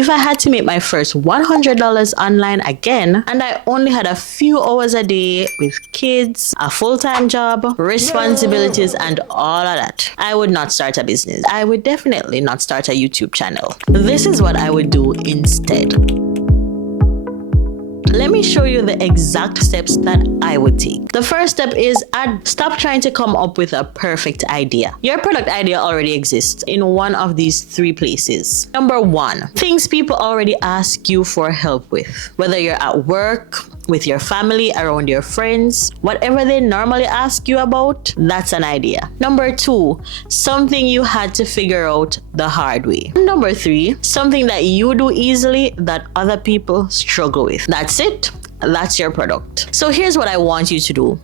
If I had to make my first $100 online again, and I only had a few hours a day with kids, a full-time job, responsibilities, and all of that, I would not start a business. I would definitely not start a YouTube channel. This is what I would do instead. Let me show you the exact steps that I would take. The first step is stop trying to come up with a perfect idea. Your product idea already exists in one of these three places. Number one, things people already ask you for help with. Whether you're at work, with your family, around your friends, whatever they normally ask you about, that's an idea. Number two, something you had to figure out the hard way. Number three, something that you do easily that other people struggle with. That's it. That's your product. So here's what I want you to do.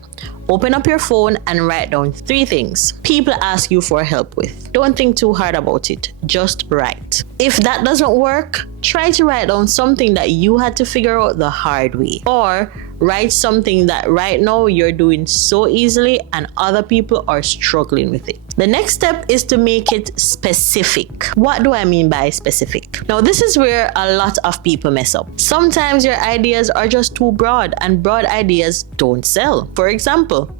Open up your phone and write down 3 things people ask you for help with. Don't think too hard about it. Just write. If that doesn't work, try to write down something that you had to figure out the hard way. Or write something that right now you're doing so easily and other people are struggling with it. The next step is to make it specific. What do I mean by specific? Now, this is where a lot of people mess up. Sometimes your ideas are just too broad, and broad ideas don't sell. For example,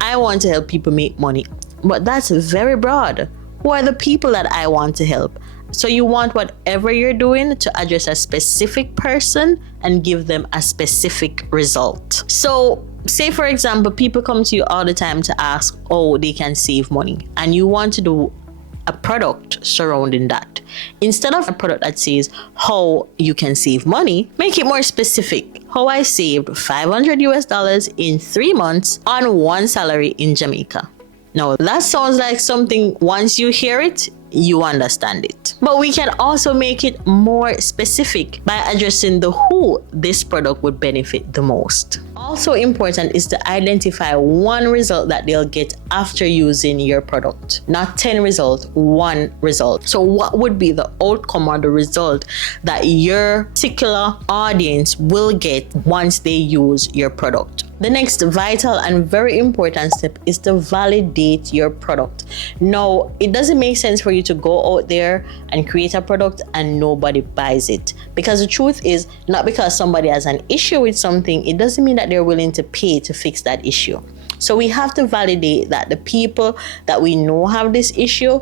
I want to help people make money, but that's very broad. Who are the people that I want to help? So you want whatever you're doing to address a specific person and give them a specific result. So say, for example, people come to you all the time to ask how they can save money, and you want to do a product surrounding that. Instead of a product that says how you can save money, make it more specific. How I saved $500 in 3 months on one salary in Jamaica. Now, that sounds like something, once you hear it, you understand it. But we can also make it more specific by addressing the who this product would benefit the most. Also important is to identify one result that they'll get after using your product. Not 10 results, one result. So what would be the outcome or the result that your particular audience will get once they use your product? The next vital and very important step is to validate your product. Now, it doesn't make sense for you to go out there and create a product and nobody buys it. Because the truth is, not because somebody has an issue with something, it doesn't mean that they're willing to pay to fix that issue. So we have to validate that the people that we know have this issue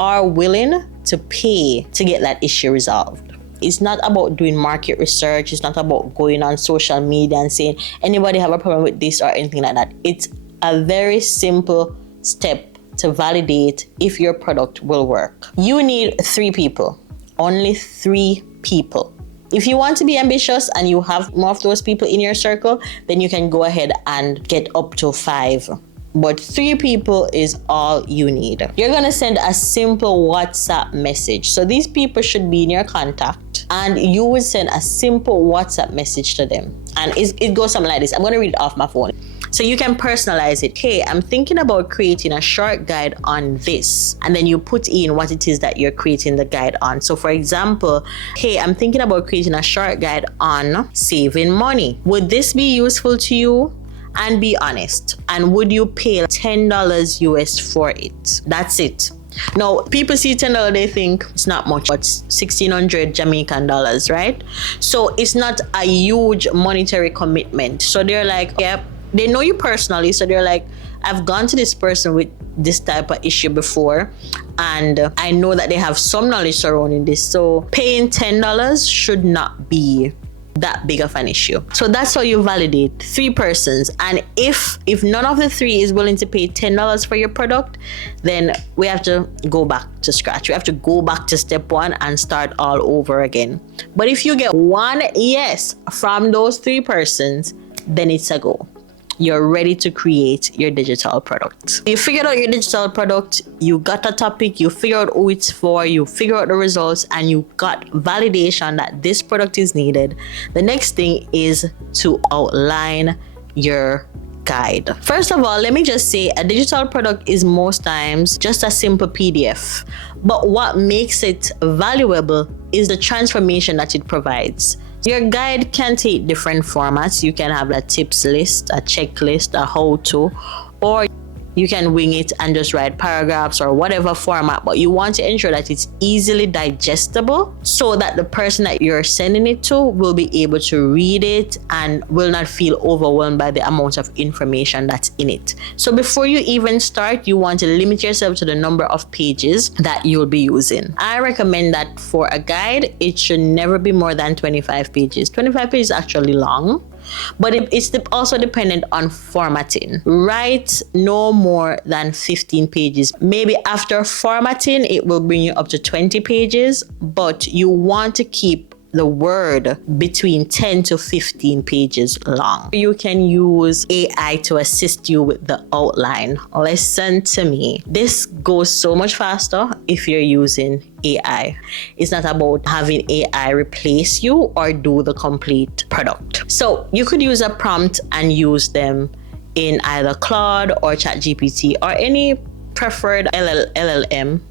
are willing to pay to get that issue resolved. It's not about doing market research. It's not about going on social media and saying, anybody have a problem with this or anything like that. It's a very simple step to validate if your product will work. You need 3 people, only 3 people. If you want to be ambitious and you have more of those people in your circle, then you can go ahead and get up to 5. But 3 people is all you need. You're going to send a simple WhatsApp message. So these people should be in your contact, and you would send a simple WhatsApp message to them. And it goes something like this. I'm going to read it off my phone. So you can personalize it. Hey, I'm thinking about creating a short guide on this. And then you put in what it is that you're creating the guide on. So for example, hey, I'm thinking about creating a short guide on saving money. Would this be useful to you? And be honest. And would you pay $10 US for it? That's it. Now, people see $10, they think it's not much, but 1,600 Jamaican dollars, right? So it's not a huge monetary commitment. So they're like, yep, they know you personally. So they're like, I've gone to this person with this type of issue before, and I know that they have some knowledge surrounding this. So paying $10 should not be that big of an issue. So that's how you validate 3 persons. And if none of the 3 is willing to pay $10 for your product, then we have to go back to scratch. We have to go back to step 1 and start all over again. But if you get 1 yes from those 3 persons, then it's a go. You're ready to create your digital product. You figured out your digital product, you got a topic, you figure out who it's for, you figure out the results, and you got validation that this product is needed. The next thing is to outline your guide. First of all, let me just say a digital product is most times just a simple PDF. But what makes it valuable is the transformation that it provides. Your guide can take different formats. You can have a tips list, a checklist, a how-to, or You can wing it and just write paragraphs or whatever format, but you want to ensure that it's easily digestible so that the person that you're sending it to will be able to read it and will not feel overwhelmed by the amount of information that's in it. So before you even start, you want to limit yourself to the number of pages that you'll be using. I recommend that for a guide, it should never be more than 25 pages. 25 pages is actually long, but it's also dependent on formatting. Write no more than 15 pages. Maybe after formatting, it will bring you up to 20 pages, but you want to keep the word between 10 to 15 pages long. You can use AI to assist you with the outline. Listen to me. This goes so much faster if you're using AI. It's not about having AI replace you or do the complete product. So you could use a prompt and use them in either Claude or ChatGPT or any preferred LLM.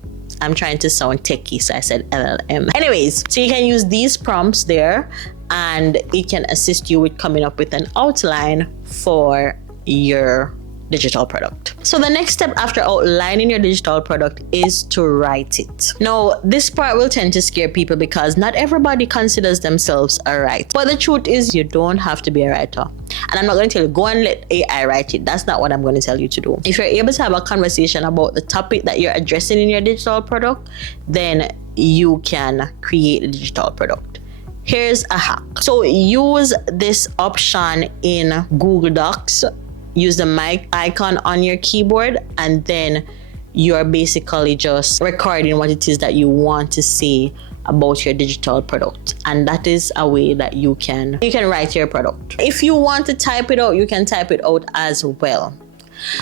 I'm trying to sound techie, so I said LLM. Anyways, so you can use these prompts there and it can assist you with coming up with an outline for your digital product. So the next step after outlining your digital product is to write it. Now, this part will tend to scare people because not everybody considers themselves a writer. But the truth is you don't have to be a writer. And I'm not going to tell you, go and let AI write it. That's not what I'm going to tell you to do. If you're able to have a conversation about the topic that you're addressing in your digital product, then you can create a digital product. Here's a hack. So use this option in Google Docs. Use the mic icon on your keyboard, and then you're basically just recording what it is that you want to say about your digital product. And that is a way that you can write your product. If you want to type it out, you can type it out as well.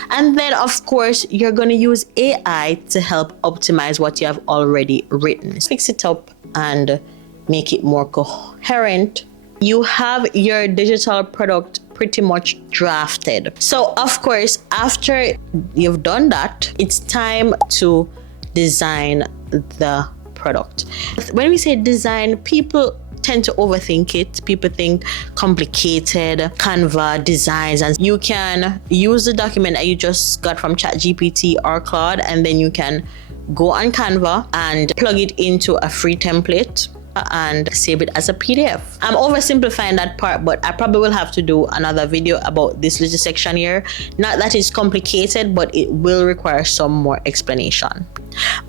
And then of course, you're going to use AI to help optimize what you have already written. Fix it up and make it more coherent. You have your digital product pretty much drafted. So of course, after you've done that, it's time to design the product. When we say design, people tend to overthink it. People think complicated Canva designs, and you can use the document that you just got from ChatGPT or Claude, and then you can go on Canva and plug it into a free template and save it as a PDF. I'm oversimplifying that part, but I probably will have to do another video about this little section here. Not that it's complicated, but it will require some more explanation.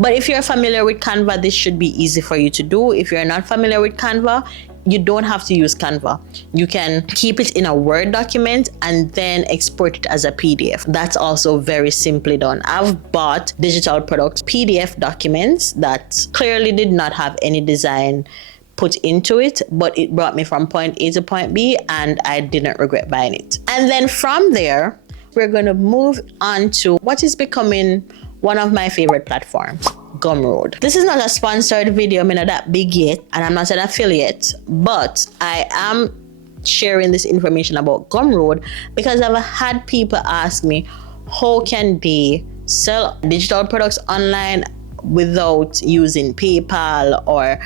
But if you're familiar with Canva, this should be easy for you to do. If you're not familiar with Canva, you don't have to use Canva. You can keep it in a Word document and then export it as a PDF. That's also very simply done. I've bought digital products, PDF documents that clearly did not have any design put into it, but it brought me from point A to point B and I didn't regret buying it. And then from there, we're going to move on to what is becoming one of my favorite platforms, Gumroad. This is not a sponsored video, I'm not that big yet, and I'm not an affiliate, but I am sharing this information about Gumroad because I've had people ask me, how can they sell digital products online without using PayPal or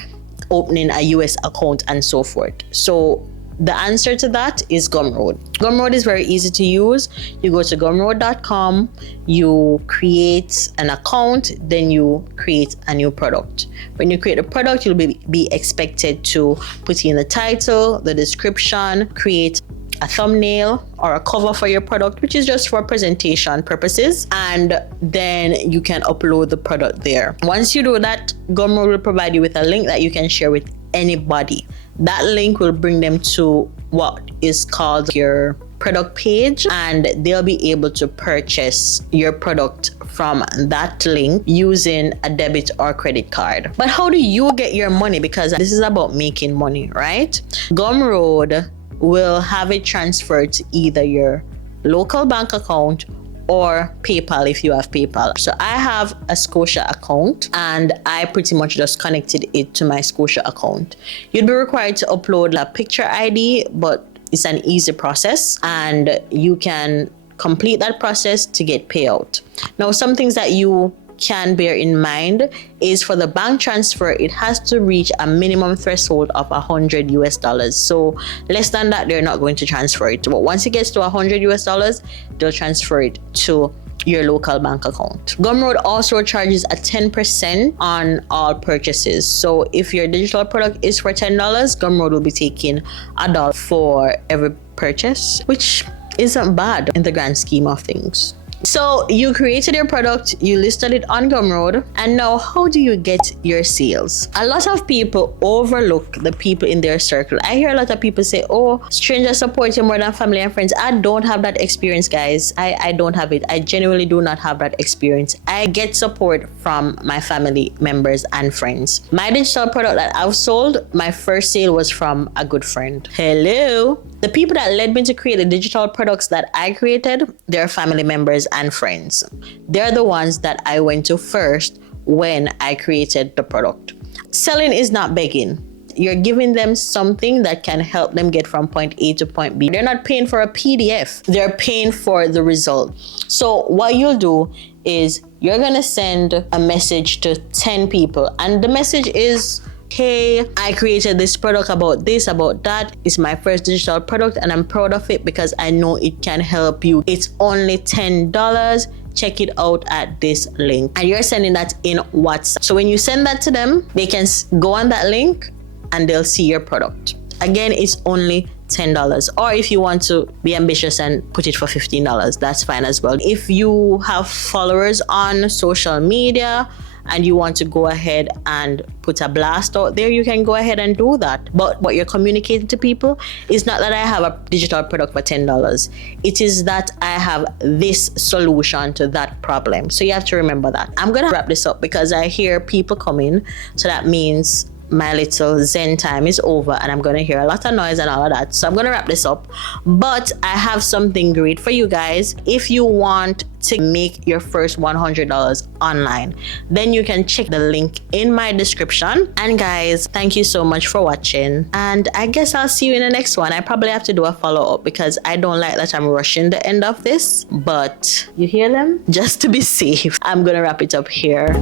opening a US account and so forth? So the answer to that is Gumroad. Gumroad is very easy to use. You go to gumroad.com, you create an account, then you create a new product. When you create a product, you'll be expected to put in the title, the description, create a thumbnail or a cover for your product, which is just for presentation purposes, and then you can upload the product there. Once you do that, Gumroad will provide you with a link that you can share with anybody. That link will bring them to what is called your product page, and they'll be able to purchase your product from that link using a debit or credit card. But how do you get your money? Because this is about making money, right? Gumroad will have it transferred to either your local bank account or PayPal if you have PayPal. So I have a Scotia account and I pretty much just connected it to my Scotia account. You'd be required to upload a picture ID, but it's an easy process and you can complete that process to get payout. Now, some things that you can bear in mind is for the bank transfer, it has to reach a minimum threshold of $100 US. So less than that, they're not going to transfer it. But once it gets to $100 US, they'll transfer it to your local bank account. Gumroad also charges a 10% on all purchases. So if your digital product is for $10, Gumroad will be taking $1 for every purchase, which isn't bad in the grand scheme of things. So you created your product, you listed it on Gumroad, and now how do you get your sales? A lot of people overlook the people in their circle. I hear a lot of people say, oh, strangers support you more than family and friends. I don't have that experience, guys. I don't have it. I genuinely do not have that experience. I get support from my family members and friends. My digital product that I've sold, my first sale was from a good friend. Hello. The people that led me to create the digital products that I created, they're family members and friends. They're the ones that I went to first when I created the product. Selling is not begging. You're giving them something that can help them get from point A to point B. They're not paying for a PDF. They're paying for the result. So what you'll do is you're going to send a message to 10 people. And the message is, hey, I created this product about this, about that. It's my first digital product and I'm proud of it because I know it can help you. It's only $10. Check it out at this link. And you're sending that in WhatsApp. So when you send that to them, they can go on that link and they'll see your product. Again, it's only $10. Or if you want to be ambitious and put it for $15, that's fine as well. If you have followers on social media, and you want to go ahead and put a blast out there, you can go ahead and do that. But what you're communicating to people is not that I have a digital product for $10. It is that I have this solution to that problem. So you have to remember that. I'm going to wrap this up because I hear people coming. So that means my little Zen time is over and I'm going to hear a lot of noise and all of that. So I'm going to wrap this up. But I have something great for you guys. If you want to make your first $100 online, then you can check the link in my description. And guys, thank you so much for watching. And I guess I'll see you in the next one. I probably have to do a follow-up because I don't like that I'm rushing the end of this. But you hear them? Just to be safe, I'm going to wrap it up here.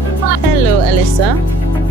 Hello, Alyssa.